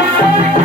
Thank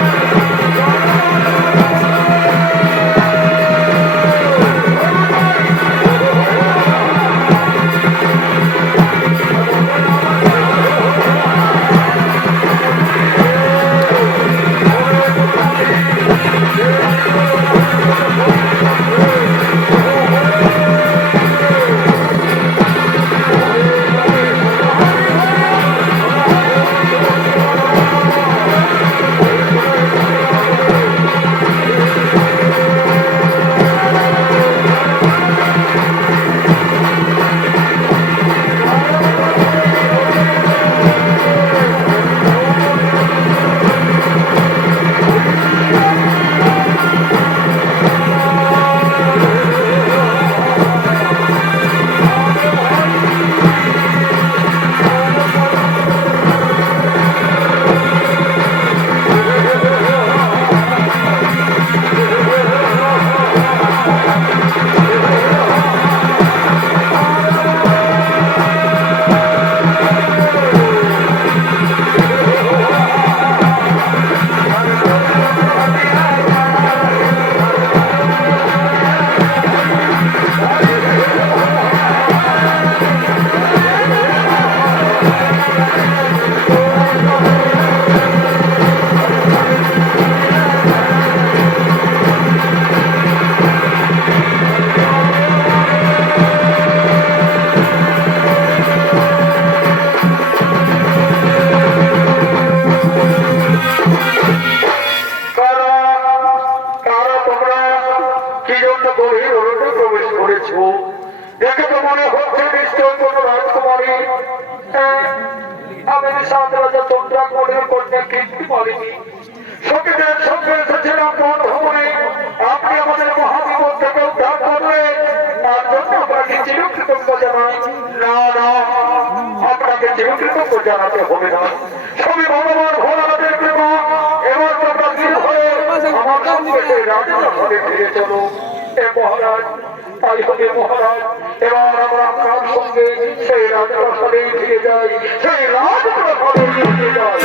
you. কীর্তি বলেনি। সতীদের সঙ্গে এসেছিলাম বন ভবনে, আপনি আমাদের মহাবিপদ থেকে উদ্ধার করলে তার জন্য আপনাকে চিরকৃতজ্ঞ জানাই। না না, আপনাকে চিরকৃতজ্ঞ জানাতে হবে না, সবই ভগবান ভোলানাথের কৃপা। এবার তোমরা দিন হয়ে আমার সঙ্গে সেই রাজপ্রাসাদে ফিরে চলো। এ মহারাজ, তাই হবে মহারাজ, এবার আমরা আপনার সঙ্গে সেই রাজপ্রাসাদে ফিরে যাই, সেই রাজপ্রাসাদে ফিরে যাই।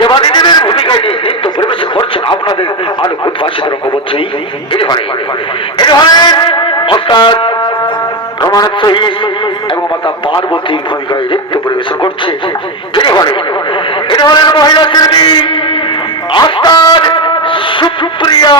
দেবাদিদেবের ভূমিকায় নৃত্য পরিবেশন করছেন আপনাদের আলোক উদ্ভাসিত রঙ্গমঞ্চই ওস্তাদ রমানাথ সহিত এবং মাতা পার্বতীর ভূমিকায় নৃত্য পরিবেশন করছে তিনি হলেন মহিলা শিল্পী ওস্তাদ সুপ্রিয়া।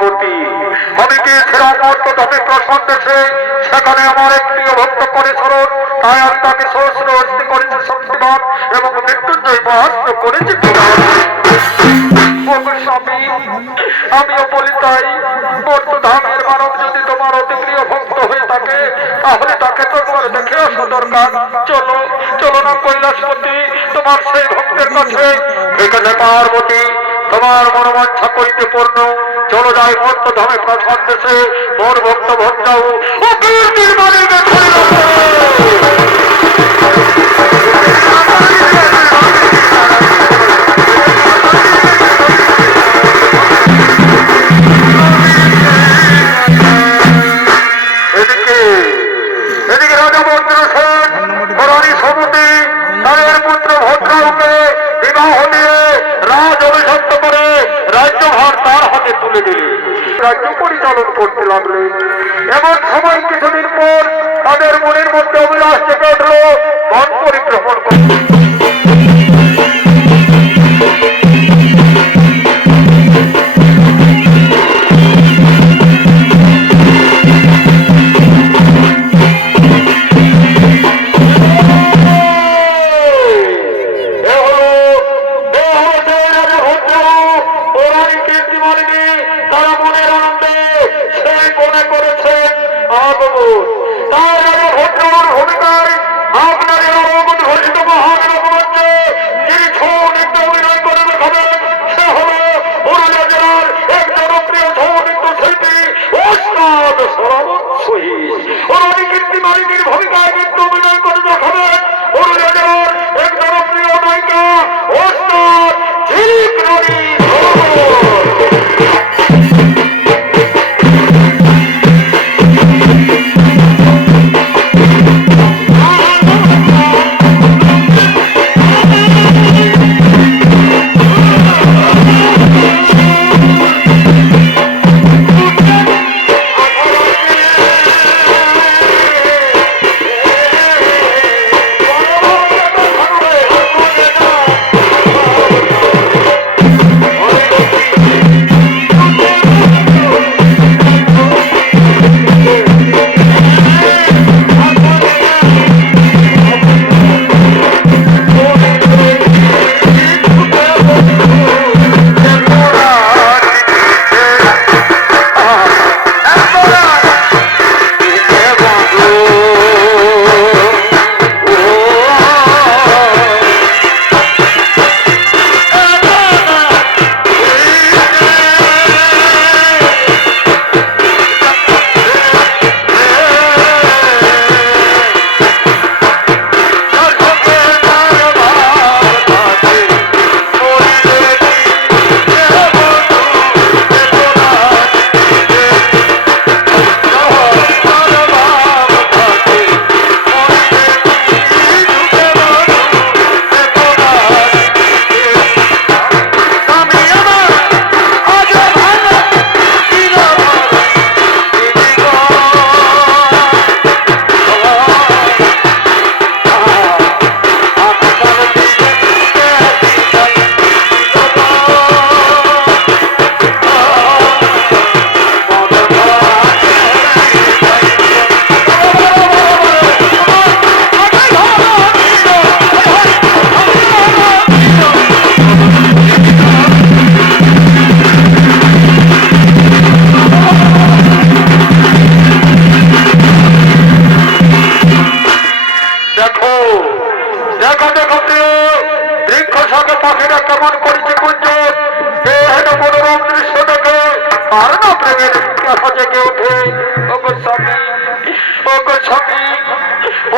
পার্বতী, আমি গিয়েছিলাম মর্তধামে প্রশান্ত দেশে, সেখানে আমার এক প্রিয় ভক্ত করে স্মরণ, তাই আমি তাকে সহস্র হস্তে করেছি শক্তিমান এবং মৃত্যুঞ্জয় মহাস্ত্র করেছি। স্বামী, আমিও বলি তাই, মর্তধামের মানব যদি তোমার অতি প্রিয় ভক্ত হয়ে থাকে, তাহলে তাকে তো একবার দেখে আসা দরকার। চলো চলো না কৈলাসপতি, তোমার সেই ভক্তের কাছে। ঠিক আছে পার্বতী, তোমার মনোবাঞ্ছা করিতে পূর্ণ, চলো যাই মর্তধামে প্রসাদ দেশে, মোর ভক্ত ভক্তাও ও কীর্তির মালিকে এদিকে রাজা মন্ত্রসেন রানী সমতি তাদের পুত্র ভদ্রাউকে বিবাহ দিয়ে রাজ অভিষিক্ত করে রাজ্যভার তার হাতে তুলে দিলে, রাজ্য পরিচালন করতে লাগলে। এমন সময় কিছুদিন পর তাদের মনের মধ্যে অভিলাষ জেগে উঠল বন পরিভ্রমণ করতে।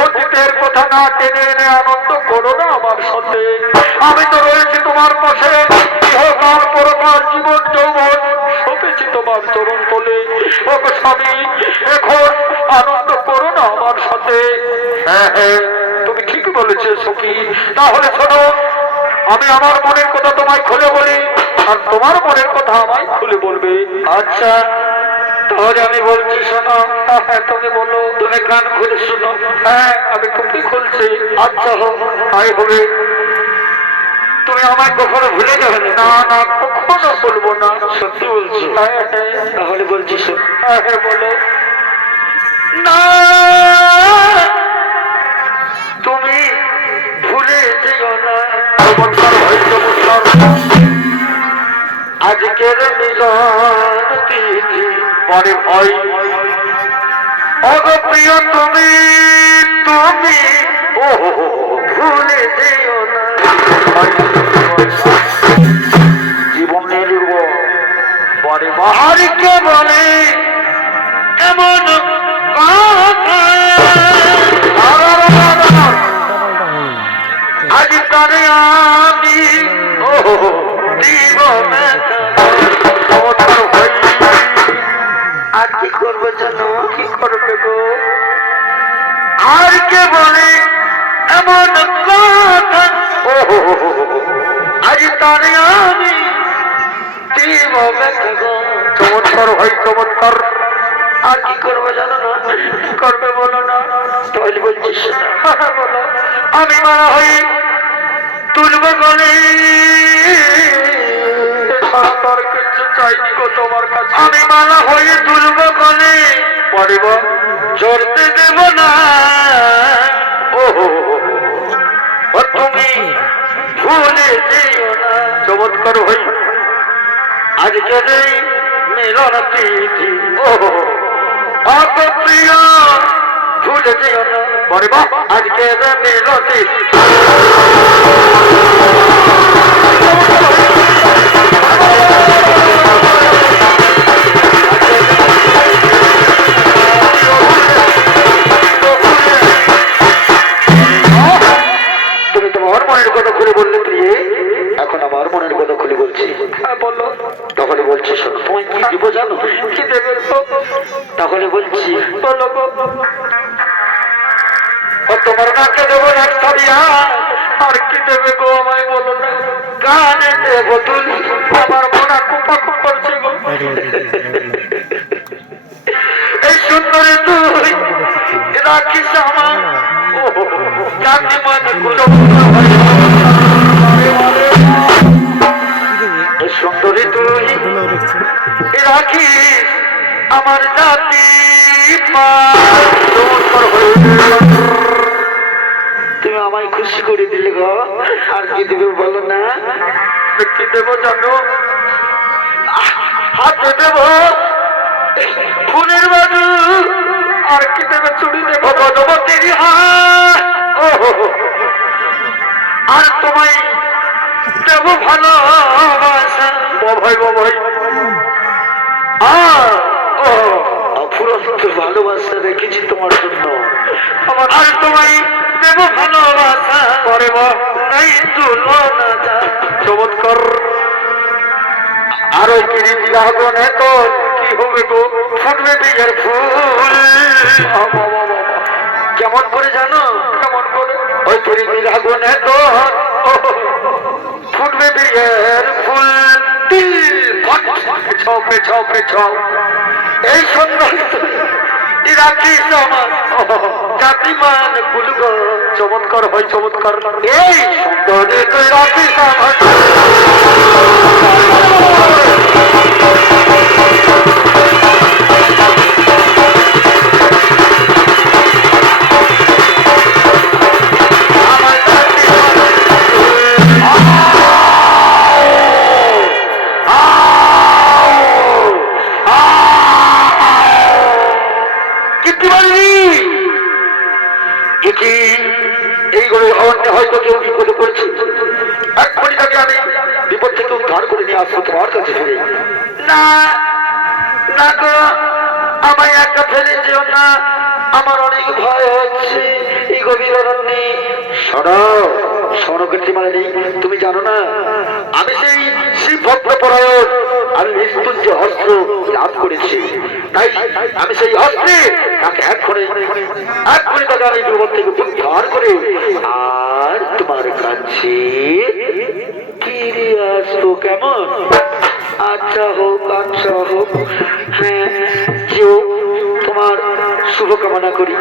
অতীতের কথা না টেনে এনে আনন্দ করো না আমার সাথে। আমি তো রয়েছি তোমার পাশে, ইহকাল পরকাল জীবন যৌবন সপেছি তোমার চরণ তলে। ওগো স্বামী, এখন আনন্দ করো না আমার সাথে। হ্যাঁ হ্যাঁ, তুমি ঠিক বলেছো সখী। তাহলে শোনো, আমি আমার মনের কথা তোমায় খুলে বলি, আর তোমার মনের কথা আমায় খুলে বলবে। আচ্ছা তাহলে আমি বলছি শোনো। হ্যাঁ তুমি বলো, তুমি কান খুলে শোনো। হ্যাঁ আমি খুবই খুলছি। আচ্ছা হোক, তাই হবে। তুমি আমায় কখনো ভুলে যাবে না? না, কখনো বলবো না। সত্যি বলছি? তাহলে বলছি শোন। হ্যাঁ বলো। না, তুমি ভুলে যেও না। আজকের মিলন তিথি পরে ভয় অগপ্রিয় তুমি তুমি ও ভুলে যেও না। জীবনের পরে বাহারিকে বলে এমন আজ তারে আমি দিব আর কি করবো জানো? কি করবে গো? আর কে বলে এমন কথা আজ তারে আমি দিব গো। চমৎকার ভাই চমৎকার। আর কি করবো জানো না? কি করবে বলো না? তাহলে বলছিস বলো। আমি মারা হই তুলব গলে কিছু চাইনি গো তোমার কাছে। আমি মালা হয়ে তুলব গলে পড়ব চড়তে দেব না। ও তুমি ভুলে যেও না। চমৎকার হই আজকের এই মিলন তিথি ও অপ্রিয় ভুলে যেও না। পড়ব আজকের মিলন তিথি। তুমি তোমার মনের কথা খুলে বললে প্রিয়ে, এখন আমার মনের কথা খুলে বলছি। বলো। তাহলে বলছি শোনো। তোমায় কি দিব জানো? কি দেবে? তাহলে বলছি বলো। তোমার নাকে দেবো রাস্তারিয়া। আর কি দেবে গো আমায় বলো না? কানে দেবো তুলি। আমার মনা কুপা করছে গো। এই সুন্দরী তুই রাখিস আমার জাতি মানে সুন্দরী তুই রাখিস আমার জাতি। তুমি আমায় খুশি করে দিলে গো। আর কি দেবে বলো না? কি দেবো জানো? হাতে দেব ফুলের বাজু। আর কি দেবে? চুড়ি দেবো ভগবতীর হাত। আর তোমায় দেব ভালোবাসা। বাবাই বাবাই ফুরন্ত ভালোবাসা রেখেছি তোমার জন্য। আর তোমায় দেব ভালোবাসা। পরে নাই তুলনা যা। চমৎকার। আরো কিরি আগুনে তো কি হবে গো? ফুটবে বিয়ের ফুল। কেমন করে জানো? কেমন করে? ওই কিরি আগুনে তো ফুটবে বিয়ের ফুল। ছপে ছপে ছপ। এই সুন্দর রাখিস আমার জাতিমান ফুলগ। চমৎকার হয় চমৎকার। এই সুন্দর তুই রাখিস আমার। এইগুলো হয়তো কেউ বিপদে পড়েছে। এক্ষুনি তাকে আমি বিপদ থেকে উদ্ধার করে নিয়ে আসবো তোমার কাছে ফিরে। না না গো, আমায় একা ফেলে যেও না। আমার অনেক ভয় হচ্ছে এই গভীর অরণ্যে। শোনো শোনো কীর্তিমালিনী, তুমি জানো না আমি সেই শিব ভক্ত পরায়ণ। আমি মৃত্যুঞ্জ অস্ত্র লাভ করেছি। তাই আমি সেই অস্ত্রে তাকে এক্ষুনি তাকে আমি বিপদ থেকে উদ্ধার করে আর তোমার কাছে ফিরে আসবো। কেমন? আচ্ছা হোক। হ্যাঁ যেও, তোমার শুভকামনা করি।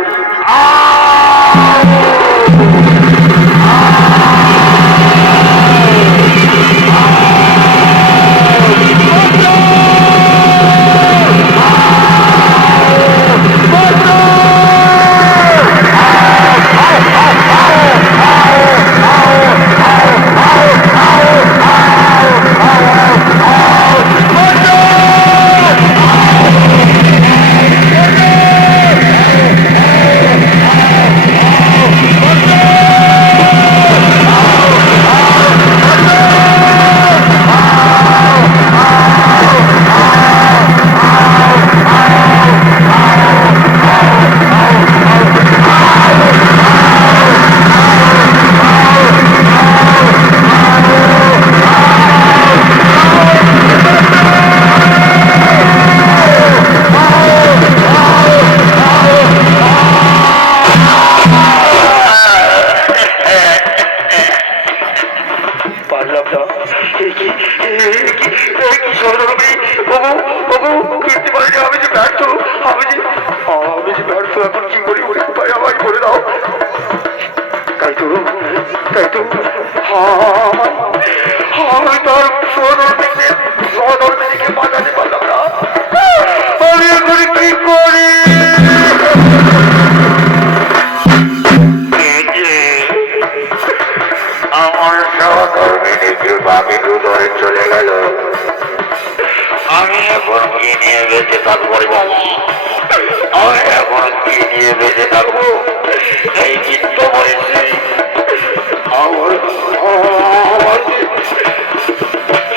তো এখন কি করি বলে ভাই আমায় করে দাও। তাই তো আমি তোর সহধর্মীকে বাঁচাতে পারলাম না, আমি এখন কি করি? আমার সহধর্মীকে বাকি হৃদয়ে চলে গেল, আমি এখন কি নিয়ে বেঁচে থাকবো বাবা? আমি এখন কি নিয়ে বেঁচে থাকবো এই চিত্ত বয়সে? আমার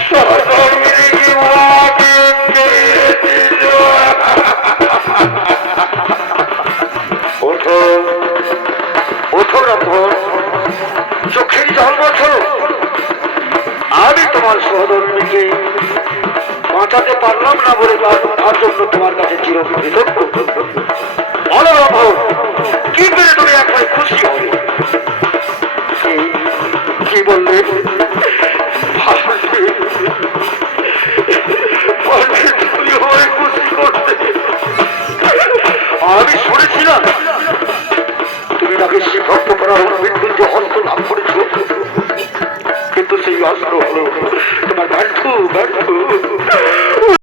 সহধর্মীকে বাকি দিল। ওঠো ওঠো রতন, চোখের জল ওঠো। আমি তোমার সহধর্মীকে বাঁচাতে পারলাম না বলে তার জন্য তোমার কাছে চিরকৃতজ্ঞ। বলো রতন, কি করে তুমি একবার খুশি হবে? কি বললে? তুমি আমায় খুশি করতে। আমি শুনেছিলাম তুমি তাকে শিক্ষক করার মৃত্যুঞ্জ অস্ত্র লাভ করেছ, কিন্তু সেই অস্ত্র হলো তোমার ব্যর্থ।